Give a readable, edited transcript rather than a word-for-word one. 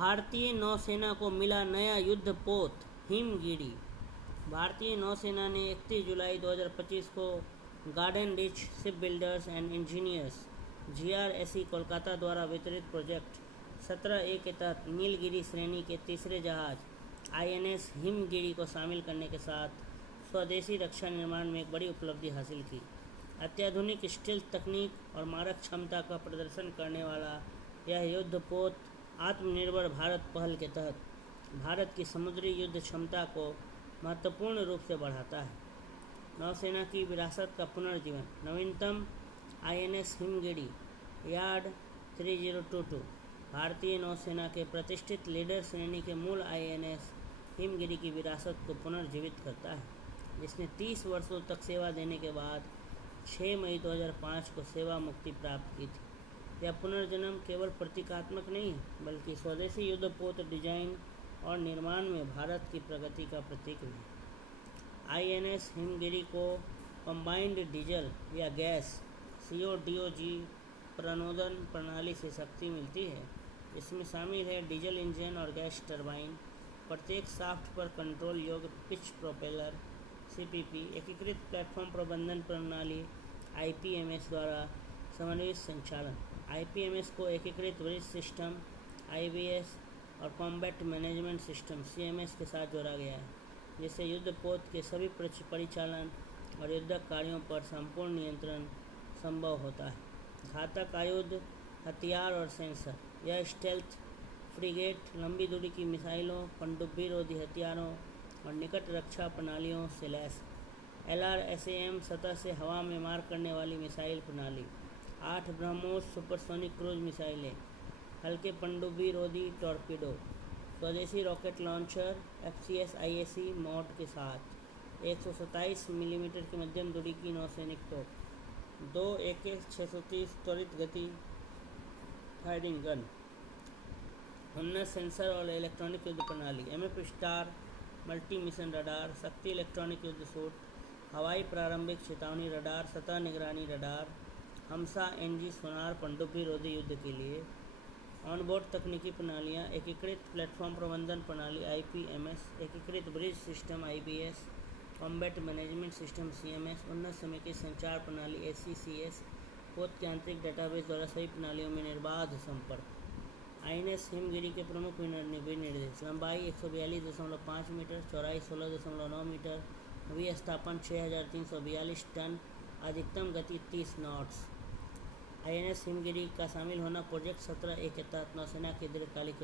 भारतीय नौसेना को मिला नया युद्धपोत हिमगिरी। भारतीय नौसेना ने 31 जुलाई 2025 को garden rich ship builders and engineers GRSE Kolkata द्वारा वितरित प्रोजेक्ट 17A के तहत नीलगिरी श्रेणी के तीसरे जहाज INS हिमगिरी को शामिल करने के साथ स्वदेशी रक्षा निर्माण में एक बड़ी उपलब्धि हासिल की। अत्याधुनिक स्टील्थ तकनीक और मारक क्षमता का प्रदर्शन करने वाला यह युद्धपोत आत्मनिर्भर भारत पहल के तहत भारत की समुद्री युद्ध क्षमता को महत्वपूर्ण रूप से बढ़ाता है। नौसेना की विरासत का पुनर्जीवन। नवीनतम INS हिमगिरी यार्ड 3022 भारतीय नौसेना के प्रतिष्ठित लीडर श्रेणी के मूल INS हिमगिरी की विरासत को पुनर्जीवित करता है, जिसने 30 वर्षों तक सेवा देने के बाद 6 मई 2005 को सेवा मुक्ति प्राप्त की थी। यह पुनर्जन्म केवल प्रतीकात्मक नहीं है, बल्कि स्वदेशी युद्धपोत डिजाइन और निर्माण में भारत की प्रगति का प्रतीक भी है। INS हिमगिरी को कंबाइंड डीजल या गैस CODOG प्रणोदन प्रणाली से शक्ति मिलती है। इसमें शामिल है डीजल इंजन और गैस टरबाइन, प्रत्येक शाफ्ट पर कंट्रोल योग्य पिच प्रोपेलर CPP, एकीकृत प्लेटफॉर्म प्रबंधन प्रणाली IPMS द्वारा समन्वित संचालन। IPMS को एकीकृत ब्रिज सिस्टम IBS और कॉम्बैट मैनेजमेंट सिस्टम CMS के साथ जोड़ा गया है, जिससे युद्धपोत के सभी परिचालन और युद्धक कार्यों पर संपूर्ण नियंत्रण संभव होता है। घातक आयुध, हथियार और सेंसर। यह स्टेल्थ फ्रिगेट लंबी दूरी की मिसाइलों, पनडुब्बी रोधी हथियारों और निकट रक्षा प्रणालियों से लैस। LRSAM सतह से हवा में मार करने वाली मिसाइल प्रणाली। 8 ब्रह्मोस सुपरसोनिक क्रूज मिसाइलें, हल्के पनडुब्बी रोधी टॉर्पीडो, स्वदेशी rocket launcher FCS IAC mod के साथ 127 मिलीमीटर की मध्यम दूरी की नौसैनिक तोप, 2 AK-630 त्वरित गति फायरिंग गन, उन्नत सेंसर और इलेक्ट्रॉनिक युद्ध प्रणाली। MF star multi mission radar, शक्ति इलेक्ट्रॉनिक युद्ध सूट, हवाई प्रारंभिक चेतावनी रडार, सतह निगरानी रडार, हमसा NG सोनार पनडुब्बी रोधी युद्ध के लिए। ऑनबोर्ड तकनीकी प्रणालियाँ, एकीकृत प्लेटफॉर्म प्रबंधन प्रणाली IPMS, एकीकृत bridge system IBS, combat management system CMS, उन्नत समेकित संचार प्रणाली ACCS, पोत के आंतरिक डेटाबेस द्वारा सभी प्रणालियों में निर्बाध संपर्क। INS हिमगिरी के प्रमुख विनिर्देश। लंबाई 142.5 मीटर, चौड़ाई 16.9 मीटर, विस्थापन 6342 टन, अधिकतम गति 30 नॉट्स। INS हिमगिरी का शामिल होना प्रोजेक्ट 17A के तहत नौसेना की दीर्घकालिक